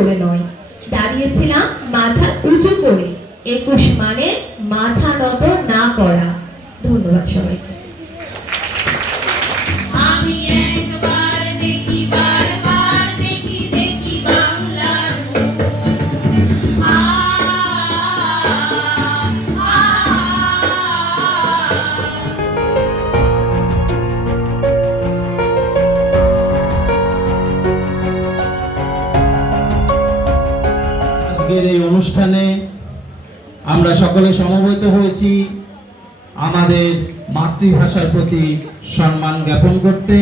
করে নয়। দাঁড়িয়েছিলাম মাথা উঁচু করে। একুশ মানে মাথা নত আজকের এই অনুষ্ঠানে আমরা সকলে সমবেত হয়েছি আমাদের মাতৃভাষার প্রতি সম্মান জ্ঞাপন করতে।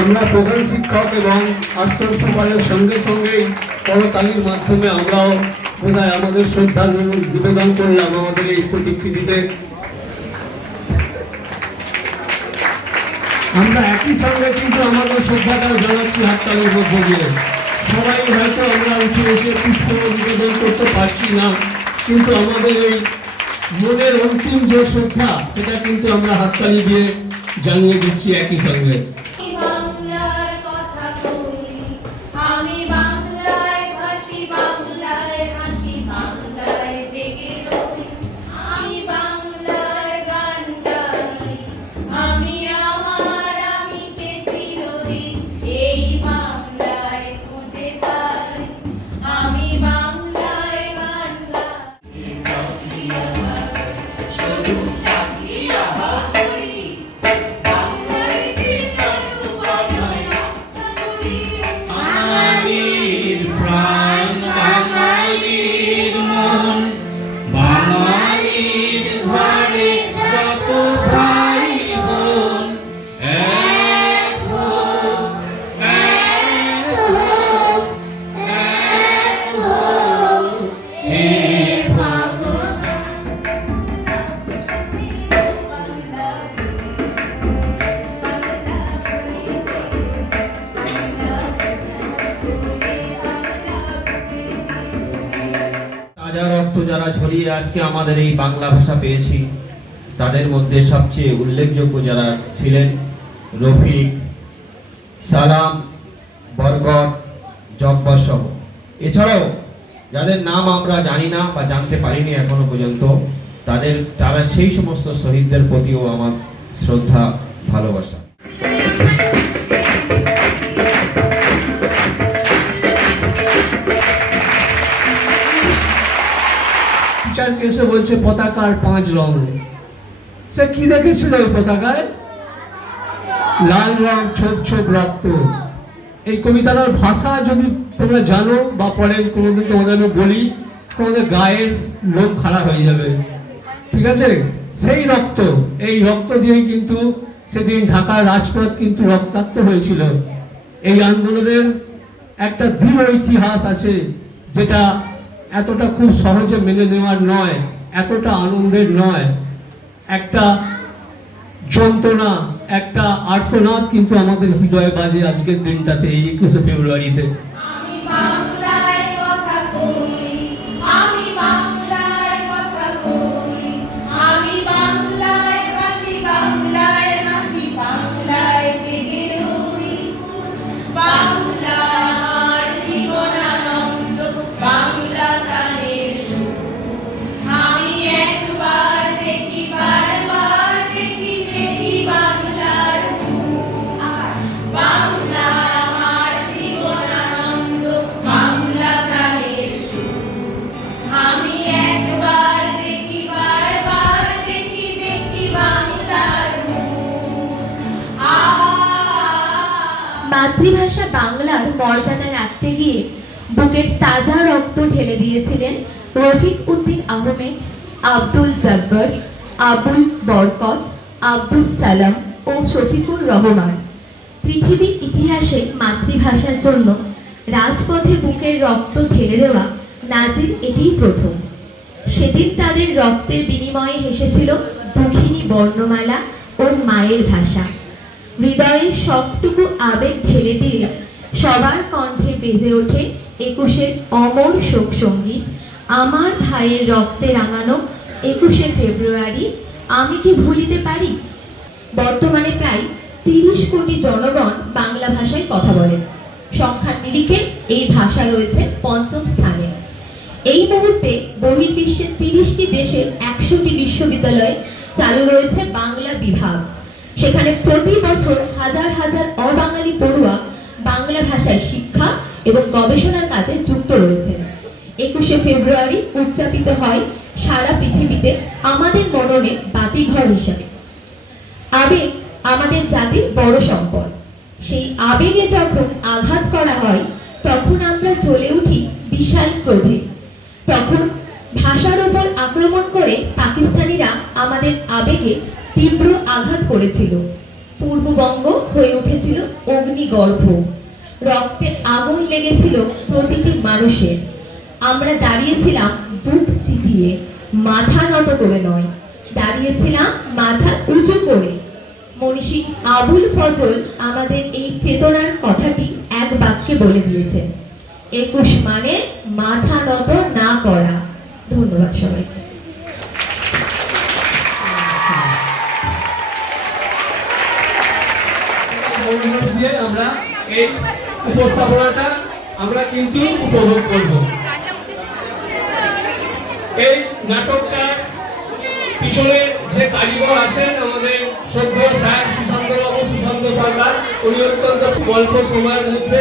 আমরা প্রধান শিক্ষক এবং আশ্রম সমাজের সঙ্গে সঙ্গেই করতালির মাধ্যমে আমরাও বোধহয় আমাদের শ্রদ্ধা নিবেদন করলাম আমাদের এই প্রতীকটি দিতে আমরা একই সঙ্গে কিন্তু আমাদের শ্রদ্ধাটা জানাচ্ছি হাততালির মধ্য দিয়ে। সবাই হয়তো আমরা উঠে এসে পুষ্প নিবেদন করতে পারছি না, কিন্তু আমাদের এই মনের অন্তিম যে শ্রদ্ধা, সেটা কিন্তু আমরা হাততালি দিয়ে জানিয়ে দিচ্ছি একই সঙ্গে। ছড়িয়ে আজকে আমাদের এই বাংলা ভাষা পেয়েছি, তাদের মধ্যে সবচেয়ে উল্লেখযোগ্য যারা ছিলেন রফিক, সালাম, বরকত, জব্বার সহ। এছাড়াও যাদের নাম আমরা জানি না বা জানতে পারিনি এখনও পর্যন্ত, তাদের, তারা সেই সমস্ত শহীদদের প্রতিও আমার শ্রদ্ধা, ভালোবাসা। টিচারকে এসে বলছে, পতাকার পাঁচ রং সে কি দেখেছিল ওই পতাকায়? লাল রং, ছোপ ছোপ রক্ত। এই কবিতাটার ভাষা যদি তোমরা জানো বা পরে কোনোদিন তোমাদের আমি বলি, তোমাদের গায়ের লোক খারাপ হয়ে যাবে। ঠিক আছে? সেই রক্ত, এই রক্ত দিয়েই কিন্তু সেদিন ঢাকার রাজপথ কিন্তু রক্তাক্ত হয়েছিল। এই আন্দোলনের একটা দৃঢ় ইতিহাস আছে, যেটা এতটা খুব সহজে মেনে নেওয়ার নয়, এতটা আনন্দের নয়। একটা যন্ত্রণা, একটা আর্তনাদ কিন্তু আমাদের হৃদয়ে বাজে আজকের দিনটাতে, এই একুশে ফেব্রুয়ারিতে। মর্যাদা গিয়ে বুকের তাজা রক্ত ঢেলে দিয়েছিলেন রফিক উদ্দিন আহমেদ, আব্দুল জব্বর, আবুল বরকত, আব্দুল সালাম ও শফিকুর রহমান। পৃথিবীর ইতিহাসে মাতৃভাষার জন্য রাজপথে বুকের রক্ত ঢেলে দেওয়া নাজির এটিই প্রথম। সেদিন তাদের রক্তের বিনিময়ে হেসেছিল দুঃখিনী বর্ণমালা ও মায়ের ভাষা। হৃদয়ে সবটুকু আবেগ ঢেলে দিয়ে সবার কণ্ঠে বেজে ওঠে একুশের অমর শোক সংগীত। আমার ভাইয়ের রক্তে রাঙানো একুশে ফেব্রুয়ারি, আমি কি ভুলিতে পারি? বর্তমানে প্রায় তিরিশ কোটি জনগণ বাংলা ভাষায় কথা বলেন। সংখ্যার নিরিখে এই ভাষা রয়েছে পঞ্চম স্থানে। এই মুহূর্তে বহির্বিশ্বের তিরিশটি দেশের একশোটি বিশ্ববিদ্যালয়ে চালু রয়েছে বাংলা বিভাগ। সেখানে প্রতি বছর হাজার হাজার অবাঙালি পড়ুয়া বাংলা ভাষায় শিক্ষা এবং গবেষণার কাজে যুক্ত রয়েছে। একুশে ফেব্রুয়ারি উদযাপিত হয় সারা পৃথিবীতে আমাদের মননে বাতিঘর হিসাবে। আবেগ আমাদের জাতির বড় সম্পদ। সেই আবেগে যখন আঘাত করা হয়, তখন আমরা চলে উঠি বিশাল ক্রোধে। তখন ভাষার উপর আক্রমণ করে পাকিস্তানিরা আমাদের আবেগে তীব্র আঘাত করেছিল। পূর্ববঙ্গ হয়ে উঠেছিল অগ্নিগর্ভ। রক্তে আগুন লেগেছিল প্রতিটি মানুষের। আমরা দাঁড়িয়েছিলাম বুক চিতিয়ে, মাথা নত করে নয়, দাঁড়িয়েছিলাম মাথা উঁচু করে। মনীষী, আবুল ফজল আমাদের এই চেতনার কথাটি এক বাক্যে বলে দিয়েছেন। একুশ মানে মাথা নত না করা। ধন্যবাদ সবাইকে। মনোযোগ দিয়ে আমরা এই উপস্থাপনাটা আমরা কিন্তু উপভোগ করব। এই নাটকটা পিছনে যে কারিগর আছেন আমাদের শ্রদ্ধ স্যার সুশান্ত বাবু, সুশান্ত সরকার, উনি অত্যন্ত অল্প সময়ের মধ্যে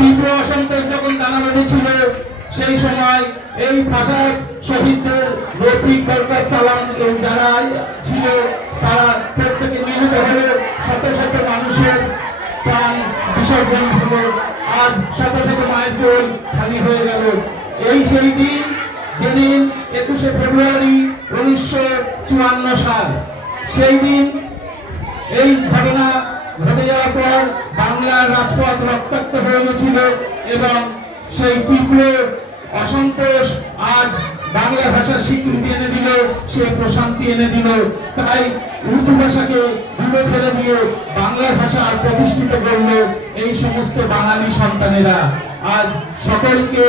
তীব্র অসন্তোষ যখন দানা বেঁধেছিল সেই সময় এই ভাষার শহীদদের রফিক বরকত সালাম যারা ছিল, তারা প্রত্যেকে মিলিত হলে। শত শত মানুষের প্রাণ বিসর্জন হলো। আজ শত শত মায়ের কোল খালি হয়ে গেল। এই সেই দিন যেদিন একুশে ফেব্রুয়ারি উনিশশো চুয়ান্ন সাল, সেই দিন এই ঘটনা ঘটে যাওয়ার পর বাংলার রাজপথ রক্তাক্ত হয়ে গেছিল এবং সেই তীব্র অসন্তোষ আজ বাংলা ভাষার স্বীকৃতি এনে দিল, সে প্রশান্তি এনে দিল। তাই উর্দু ভাষাকে ছুঁড়ে ফেলে দিয়ে বাংলা ভাষা প্রতিষ্ঠিত করল এই সমস্ত বাঙালি সন্তানেরা। আজ সকলকে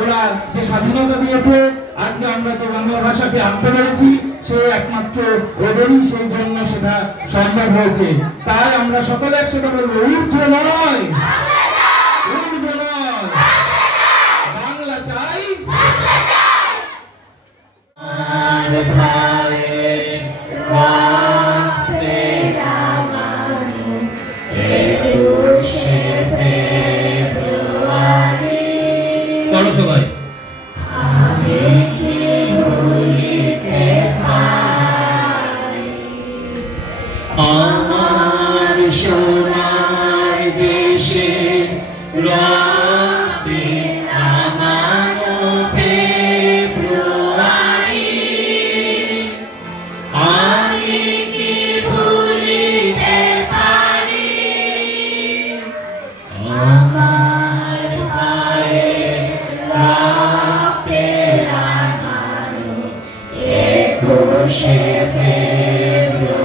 ওরা যে স্বাধীনতা দিয়েছে, আজকে আমরা যে বাংলা ভাষাকে আনতে পেরেছি সে একমাত্র ওদেরই সেই জন্য সেটা সম্ভব হয়েছে। তাই আমরা সকলে একসাথে বলব ঊর্ধ্ব নয়। ঊর্ধ্ব নয়। বাংলা চাই। করো দেশে রক্তে আমার ফেব্রুয়ারি আমি কি ভুলিতে পারি? আমার ভাইয়ের রক্তে রাঙানো একুশে ফেব্রুয়ারি